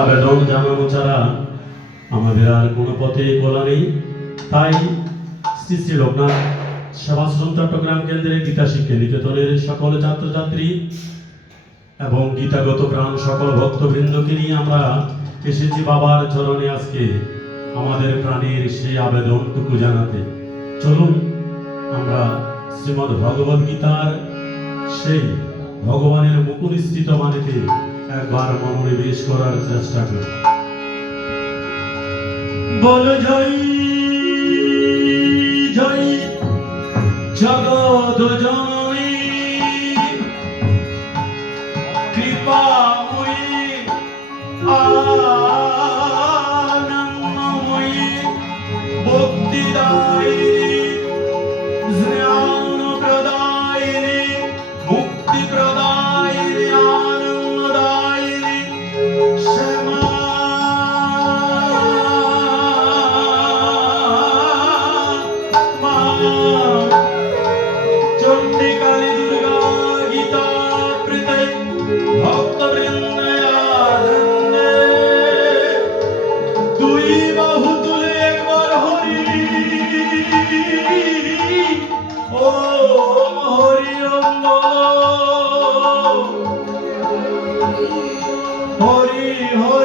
আবেদন জানানো ছাড়া আমাদের আর কোনো পথে খোলা নেই। তাই শ্রী শ্রী লোকনাথ সেবাশ্রম চট্টগ্রাম কেন্দ্রের গীতা শিক্ষা নিকেতনের সকল ছাত্রছাত্রী এবং গীতাগত প্রাণ সকল ভক্তবৃন্দকে নিয়ে আমরা এসেছি বাবার চরণে আজকে আমাদের প্রাণের সেই আবেদনটুকু জানাতে। চলুন আমরা শ্রীমদ্ ভগবদ গীতার সেই ভগবানের মুখনিসৃত বাণীতে একবার মনোনিবেশ করার চেষ্টা করি। বল জয় জয় জগৎ জননী কৃপাময়ী আনন্দময়ী ভক্তিদায়িনী জ্ঞানপ্রদায়িনী মুক্তিপ্রদায়িনী আনন্দদায়িনী শ্যামা মা চণ্ডিকালী দুর্গা গীতা প্রীতে ভক্তবৃন্দে আনন্দে দুই বাহু তুলে একবার হরি ওম হরি ওম বলো হরি হরি